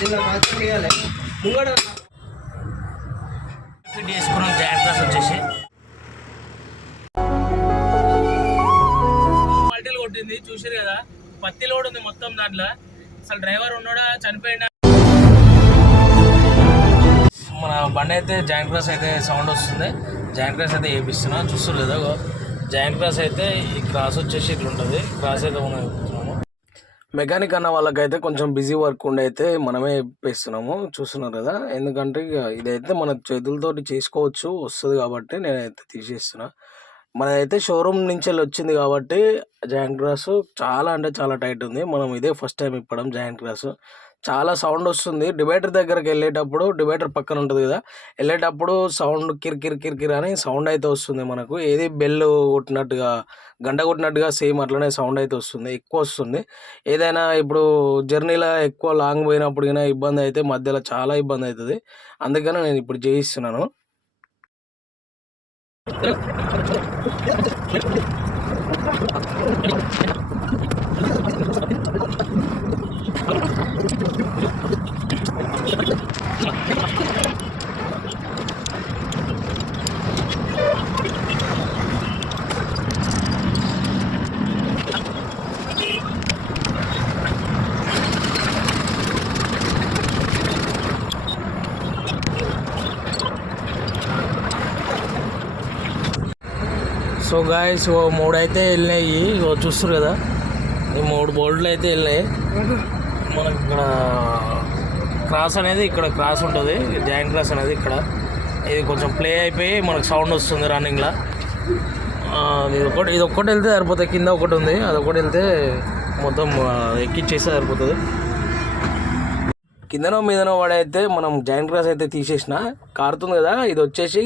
Fit చేసుకున్నాం joint class వచ్చేసి మల్టీలు కొట్టింది చూసారు కదా, పత్తి లోడ్ ఉంది మొత్తం దాంట్లో. అసలు డ్రైవర్ ఉన్నాడా చనిపోయినా. మన బండి అయితే జాయింట్ క్లాస్ అయితే సౌండ్ వస్తుంది. జాయింట్ క్లాస్ అయితే వేపిస్తున్నా చూస్తారు కదా. జాయింట్ క్లాస్ అయితే ఈ క్రాస్ వచ్చేసి ఇట్లా ఉంటుంది. క్రాస్ అయితే మనం వేపిస్తున్నాము. మెకానిక్ అన్న వాళ్ళకైతే కొంచెం బిజీ వర్క్ ఉండి అయితే మనమే వేపిస్తున్నాము. చూస్తున్నారు కదా, ఎందుకంటే ఇదైతే మన చేతులతోటి చేసుకోవచ్చు, వస్తుంది కాబట్టి నేనైతే తీసేస్తున్నా. మనదైతే షోరూమ్ నుంచి వెళ్ళి వచ్చింది కాబట్టి జాయింట్ గ్రాస్ చాలా అంటే చాలా టైట్ ఉంది. మనం ఇదే ఫస్ట్ టైం ఇప్పడం జాయింట్ గ్రాస్. చాలా సౌండ్ వస్తుంది. డివైడర్ దగ్గరికి వెళ్ళేటప్పుడు, డివైడర్ పక్కన ఉంటుంది కదా, వెళ్ళేటప్పుడు సౌండ్ కిరికిరి కిరికిరి అని సౌండ్ అయితే వస్తుంది మనకు. ఏది బెల్ కొట్టినట్టుగా, గంట కొట్టినట్టుగా సేమ్ అట్లనే సౌండ్ అయితే వస్తుంది, ఎక్కువ వస్తుంది. ఏదైనా ఇప్పుడు జర్నీలో ఎక్కువ లాంగ్ పోయినప్పుడు అయినా ఇబ్బంది అయితే మధ్యలో చాలా ఇబ్బంది అవుతుంది. అందుకని నేను ఇప్పుడు చేయిస్తున్నాను. సో గాయస్, మూడు అయితే వెళ్ళినాయి, చూస్తారు కదా. ఈ 3 బోల్ట్లు అయితే వెళ్ళినాయి. మనకి ఇక్కడ క్రాస్ అనేది, ఇక్కడ క్రాస్ ఉంటుంది, జాయింట్ క్రాస్ అనేది ఇక్కడ. ఇది కొంచెం ప్లే అయిపోయి మనకు సౌండ్ వస్తుంది రన్నింగ్లో. ఇది ఒక్కటి వెళ్తే సరిపోతుంది. కింద ఒకటి ఉంది, అదొకటి వెళ్తే మొత్తం ఎక్కిచ్చేస్తే సరిపోతుంది. కిందనో మీదనో వాడైతే మనం జాయింట్ క్రాస్ అయితే తీసేసిన కారుతుంది కదా. ఇది వచ్చేసి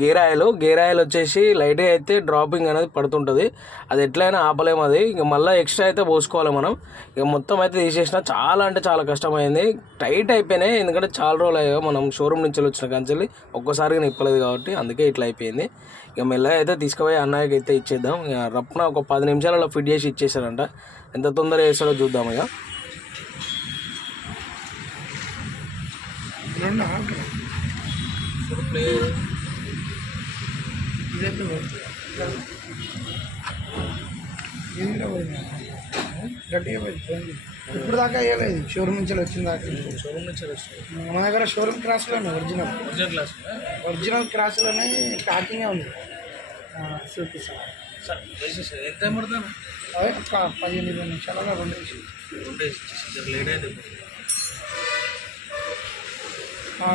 గేర్ ఆయిల్ వచ్చేసి లైట్గా అయితే డ్రాపింగ్ అనేది పడుతుంటుంది. అది ఎట్లయినా ఆపలేము. అది ఇక మళ్ళీ ఎక్స్ట్రా అయితే పోసుకోవాలి మనం. ఇక మొత్తం అయితే తీసేసిన. చాలా అంటే చాలా కష్టమైంది, టైట్ అయిపోయినాయి. ఎందుకంటే చాలా రోజులు అయ్యో మనం షోరూమ్ నుంచి వచ్చిన కంచెల్లి ఒక్కసారిగా నిప్పలేదు కాబట్టి అందుకే ఇట్లా అయిపోయింది. ఇక మెల్లగా అయితే తీసుకుపోయి అన్నయ్యకి అయితే ఇచ్చేద్దాం. ఇక రప్న ఒక 10 నిమిషాలలో ఫిట్ చేసి ఇచ్చేసారంట. ఎంత తొందరగా చేస్తాడో చూద్దాం. ఇక గట్టిగా పోయింది. ఇప్పుడు దాకా వేయలేదు, షోరూమ్ నుంచి వచ్చింది దాకా. షోరూమ్ నుంచి వచ్చింది మన దగ్గర షోరూమ్ క్రాస్లోనే ఒరిజినల్ క్రాస్లోనే ప్యాకింగే ఉంది. చూపిస్తాను ఎంత పడుతుంది? అదే ఒక 15-20 నిమిషాలలో 2 లేట్ అయితే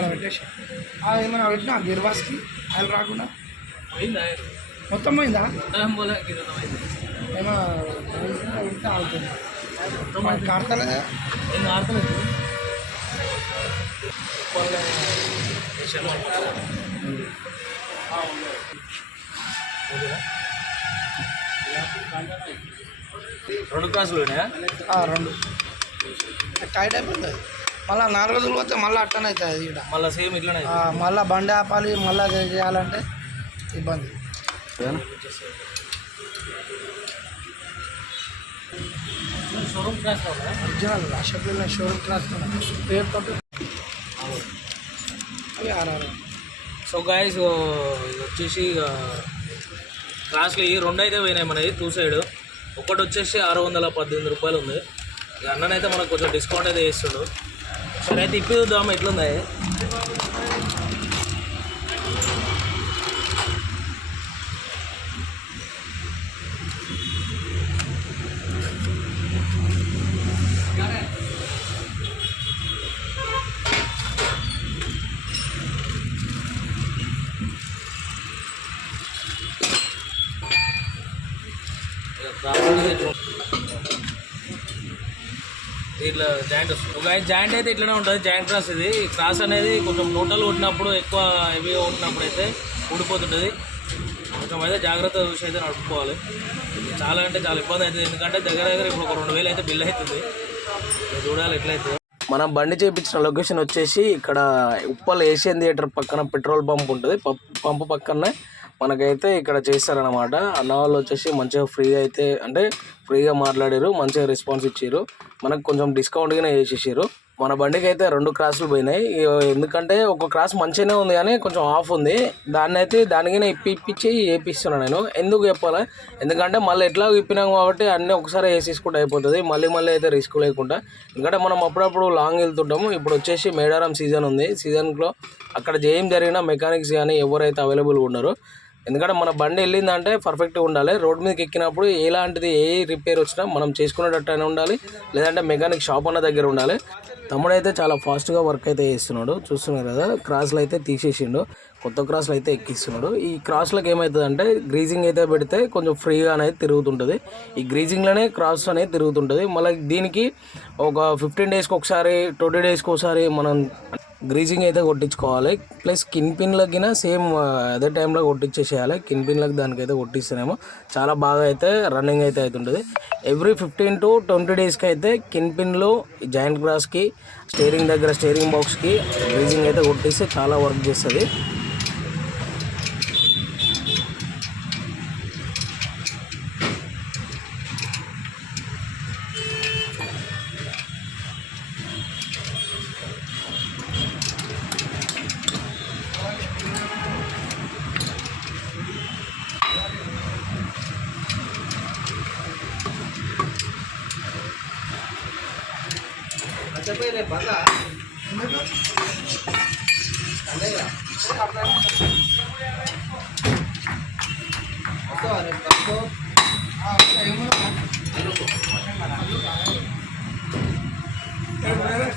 పెట్టేసి ఏమైనా పెట్టినా గేర్ బాస్కి ఆయిల్ రాకుండా మొత్తం పోయిందా? ఏమైనా పెడితే ఆగుతుంది. కాడతలేదా? ఏం ఆడతలేదు. రెండు క్లాసులు 2 టైట్ అయిపోతుంది. మళ్ళీ 4 రోజులు పోతే మళ్ళీ అట్టనే అవుతుంది. ఇక్కడ మళ్ళీ సేమ్ ఇట్లనే మళ్ళీ బండి ఆపాలి, మళ్ళీ చేయాలంటే ఇబ్బంది. షోరూమ్ క్లాస్ ఒరిజినల్ అషప్లో షోరూమ్ క్లాస్ పేరుతో అవి 6. సో గాయస్, ఇది వచ్చేసి క్లాస్లో ఈ 2 అయితే పోయినాయి మనది 2 సైడ్. ఒకటి వచ్చేసి 618 రూపాయలు ఉంది. ఇక అన్ననైతే మనకు కొంచెం డిస్కౌంట్ అయితే చేస్తుండు. సరే అయితే ఇప్పి చూద్దాం ఎట్లుంది. ఇట్లా జాయింట్ వస్తుంది. ఒక జాయింట్ అయితే ఇట్లనే ఉంటుంది. జాయింట్ క్రాస్ ఇది. క్రాస్ అనేది కొంచెం నూటలు కొట్టినప్పుడు, ఎక్కువ హెవీగా కొట్టినప్పుడు అయితే ఊడిపోతుంటుంది. కొంచెం అయితే జాగ్రత్తగా చూసి అయితే నడుపుకోవాలి. చాలా అంటే చాలా ఇబ్బంది అవుతుంది. ఎందుకంటే దగ్గర ఇప్పుడు ఒక 2000 అయితే బిల్ అవుతుంది. చూడాలి ఎట్లయితే. మనం బండి చేయించిన లొకేషన్ వచ్చేసి ఇక్కడ ఉప్పల్ ఏషియన్ థియేటర్ పక్కన పెట్రోల్ పంప్ ఉంటుంది. పంపు పక్కనే మనకైతే ఇక్కడ చేస్తారనమాట. అన్న వాళ్ళు వచ్చేసి మంచిగా ఫ్రీగా అయితే, అంటే ఫ్రీగా మాట్లాడారు, మంచిగా రెస్పాన్స్ ఇచ్చారు. మనకు కొంచెం డిస్కౌంట్గానే చేసేసారు. మన బండికి అయితే 2 క్రాసులు పోయినాయి. ఎందుకంటే ఒక క్రాస్ మంచిగానే ఉంది కానీ కొంచెం ఆఫ్ ఉంది. దానికి ఇప్పించి వేపిస్తున్నాను నేను. ఎందుకు చెప్పాలి, ఎందుకంటే మళ్ళీ ఎట్లా ఇప్పినాం కాబట్టి అన్నీ ఒకసారి వేసేసుకుంటే అయిపోతుంది. మళ్ళీ అయితే రిస్క్ లేకుండా. ఎందుకంటే మనం అప్పుడప్పుడు లాంగ్ వెళ్తుంటాము. ఇప్పుడు వచ్చేసి మేడారం సీజన్ ఉంది. సీజన్లో అక్కడ ఏం జరిగినా మెకానిక్స్ కానీ ఎవరైతే అవైలబుల్గా ఉన్నారో, ఎందుకంటే మన బండి వెళ్ళిందంటే పర్ఫెక్ట్గా ఉండాలి. రోడ్ మీదకి ఎక్కినప్పుడు ఎలాంటిది ఏ రిపేర్ వచ్చినా మనం చేసుకునేటట్టు అయినా ఉండాలి, లేదంటే మెకానిక్ షాప్ అన్న దగ్గర ఉండాలి. తమ్ముడు అయితే చాలా ఫాస్ట్గా వర్క్ అయితే చేస్తున్నాడు. చూస్తున్నారు కదా, క్రాస్లు అయితే తీసేసిండు, కొత్త క్రాస్లు అయితే ఎక్కిస్తున్నాడు. ఈ క్రాస్లకు ఏమవుతుందంటే గ్రీజింగ్ అయితే పెడితే కొంచెం ఫ్రీగా అనేది తిరుగుతుంటుంది. ఈ గ్రీజింగ్లోనే క్రాస్ అనేది తిరుగుతుంటుంది. మళ్ళీ దీనికి ఒక 15 డేస్కి ఒకసారి 20 డేస్కి ఒకసారి మనం గ్రీజింగ్ అయితే కొట్టించుకోవాలి. ప్లస్ కిన్ పిన్లకి సేమ్ అదే టైంలో కొట్టించేసేయాలి. కిన్ పిన్లకి దానికైతే కొట్టిస్తేనేమో చాలా బాగా అయితే రన్నింగ్ అయితే అవుతుంటుంది. ఎవ్రీ 15 to 20 డేస్కి అయితే కిన్ పిన్లు జాయింట్ గ్రాస్కి, స్టీరింగ్ దగ్గర స్టీరింగ్ బాక్స్కి గ్రీజింగ్ అయితే కొట్టిస్తే చాలా వర్క్ చేస్తుంది.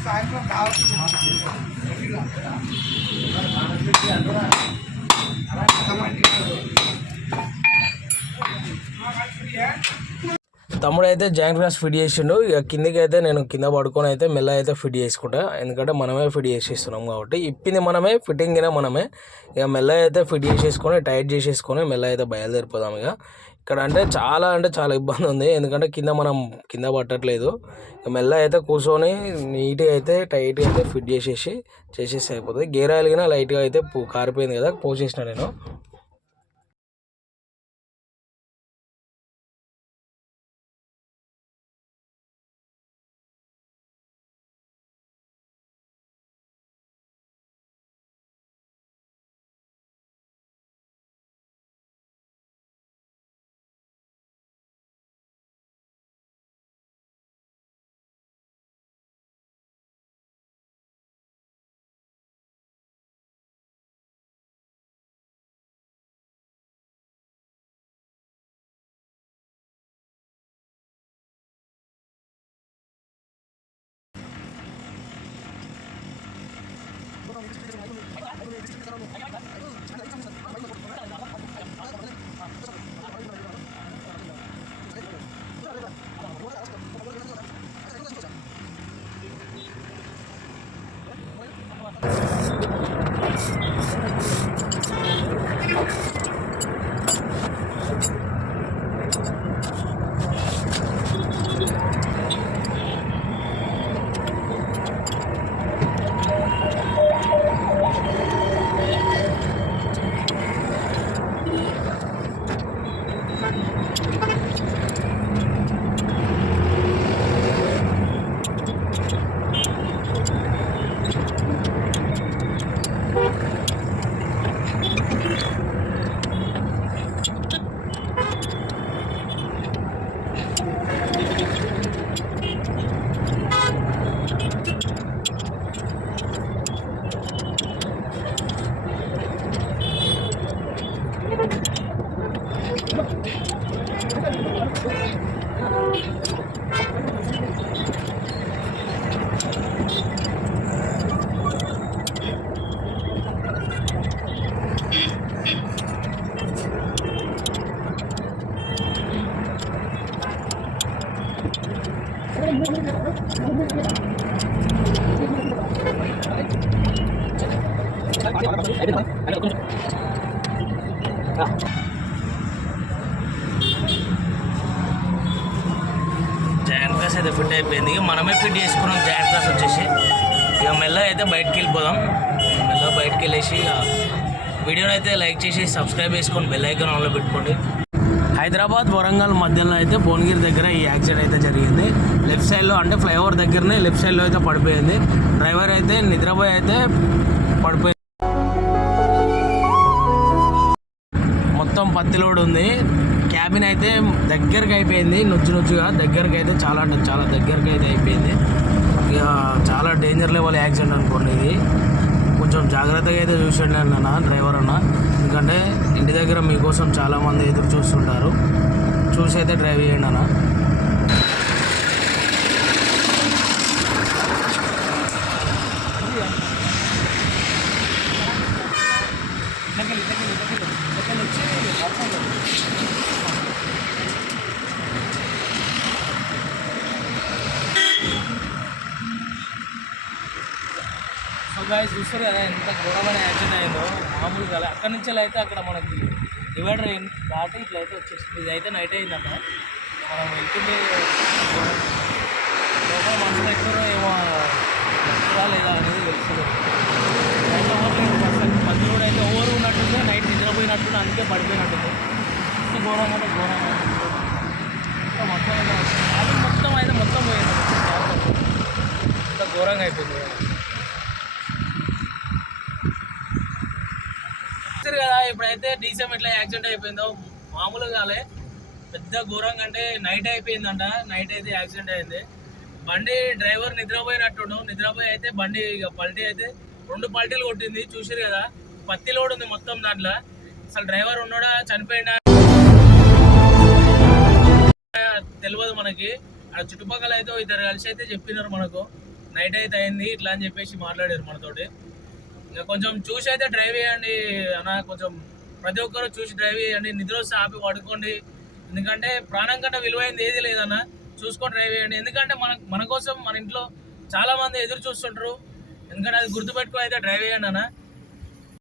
సాయంత్రం కావచ్చు. తమ్ముడు అయితే జాయింట్ గ్రాస్ ఫిట్ చేసిండు. ఇక కిందికి అయితే నేను కింద పడుకొని అయితే మెల్ల అయితే ఫిట్ చేసుకుంటా. ఎందుకంటే మనమే ఫిట్ చేసేస్తున్నాం కాబట్టి, ఇప్పింది మనమే, ఫిట్టింగ్ మనమే. ఇక మెల్ల అయితే ఫిట్ చేసేసుకొని టైట్ చేసేసుకొని మెల్ల అయితే బయలుదేరిపోదాం. ఇక్కడ అంటే చాలా ఇబ్బంది ఉంది. ఎందుకంటే మనం కింద పట్టట్లేదు. మెల్ల అయితే కూర్చొని నీట్గా అయితే టైట్గా అయితే ఫిట్ చేసేసి అయిపోతుంది. గేర్ ఆయిల్ కినా లైట్గా అయితే కారిపోయింది కదా, పోసేసిన నేను. జాయింట్ గ్రాస్ అయితే ఫిట్ అయిపోయింది. మనమే ఫిట్ చేసుకున్నాం జాయింట్ గ్రాస్ వచ్చేసి. ఇక మెల్లగా అయితే బయటకు వెళ్ళిపోదాం. మెల్లగా బయటకు వెళ్ళేసి ఇక వీడియోని అయితే లైక్ చేసి సబ్స్క్రైబ్ చేసుకొని బెల్ ఐకాన్ ఆన్లో పెట్టుకోండి. హైదరాబాద్ వరంగల్ మధ్యలో అయితే భువనగిరి దగ్గర ఈ యాక్సిడెంట్ అయితే జరిగింది. లెఫ్ట్ సైడ్లో అంటే ఫ్లైఓవర్ దగ్గరనే లెఫ్ట్ సైడ్లో అయితే పడిపోయింది. డ్రైవర్ అయితే నిద్రపోయి అయితే పడిపోయింది. మొత్తం పత్తి లోడ్ ఉంది. క్యాబిన్ అయితే దగ్గరికి అయిపోయింది, నుజ్జుగా దగ్గరికి అయితే చాలా అంటే చాలా దగ్గరికి అయితే అయిపోయింది. ఇక చాలా డేంజర్ లెవెల్ యాక్సిడెంట్ అనుకోండి ఇది. కొంచెం జాగ్రత్తగా అయితే చూసండి అన్న డ్రైవర్ అన్న, ఎందుకంటే ఇంటి దగ్గర మీకోసం చాలామంది ఎదురు చూస్తుంటారు. చూసి అయితే డ్రైవ్ చేయండి అన్న. సో గాయ్స్ చూస్తారు కదా ఎంత ఘోరమైన యాక్సిడెంట్ అయిందో. మామూలుగా అక్కడి నుంచి అయితే అక్కడ మనకి డివైడర్ దాటి ఇట్లా అయితే వచ్చేస్తుంది. ఇది అయితే నైట్ అయిందన్న. మనం వెళ్తుంటే లోపల మనుషులు ఎక్కడో ఏమో లేదా అనేది తెలుస్తుంది. నైట్ ఓవర్ మధ్య రోడ్ అయితే ఓవర్ ఉన్నట్టుంది, నైట్ నిద్రపోయినట్టుంది, అందుకే పడిపోయినట్టుంది. ఇంత ఘోరం అంటే ఘోరం మొత్తం అది మొత్తం అయితే మొత్తం పోయింది. ఇంత ఘోరంగా అయిపోయింది కదా. ఇప్పుడైతే డీసీఎం ఎట్లా యాక్సిడెంట్ అయిపోయిందో మామూలుగా పెద్ద ఘోరంగా అంటే నైట్ అయిపోయిందంట. నైట్ అయితే యాక్సిడెంట్ అయింది. బండి డ్రైవర్ నిద్రపోయినట్టు నిద్రపోయి అయితే బండి ఇక పల్టీ అయితే 2 పల్టీలు కొట్టింది. చూసారు కదా, పత్తి లోడ్ ఉంది మొత్తం దాంట్లో. అసలు డ్రైవర్ ఉన్నాడా చనిపోయినా తెలియదు మనకి. ఆ చుట్టుపక్కల అయితే ఇద్దరు కలిసి అయితే చెప్పినారు మనకు, నైట్ అయితే అయింది ఇట్లా అని చెప్పేసి మాట్లాడారు మనతోటి. ఇంకా కొంచెం చూసి అయితే డ్రైవ్ చేయండి అన్న, కొంచెం ప్రతి ఒక్కరు చూసి డ్రైవ్ చేయండి. నిద్ర వస్తే ఆపి పడుకోండి, ఎందుకంటే ప్రాణం కంటే విలువైంది ఏది లేదన్న. చూసుకొని డ్రైవ్ చేయండి, ఎందుకంటే మన కోసం మన ఇంట్లో చాలా మంది ఎదురు చూస్తుంటారు. ఎందుకంటే అది గుర్తుపెట్టుకుని అయితే డ్రైవ్ చేయండి అన్న.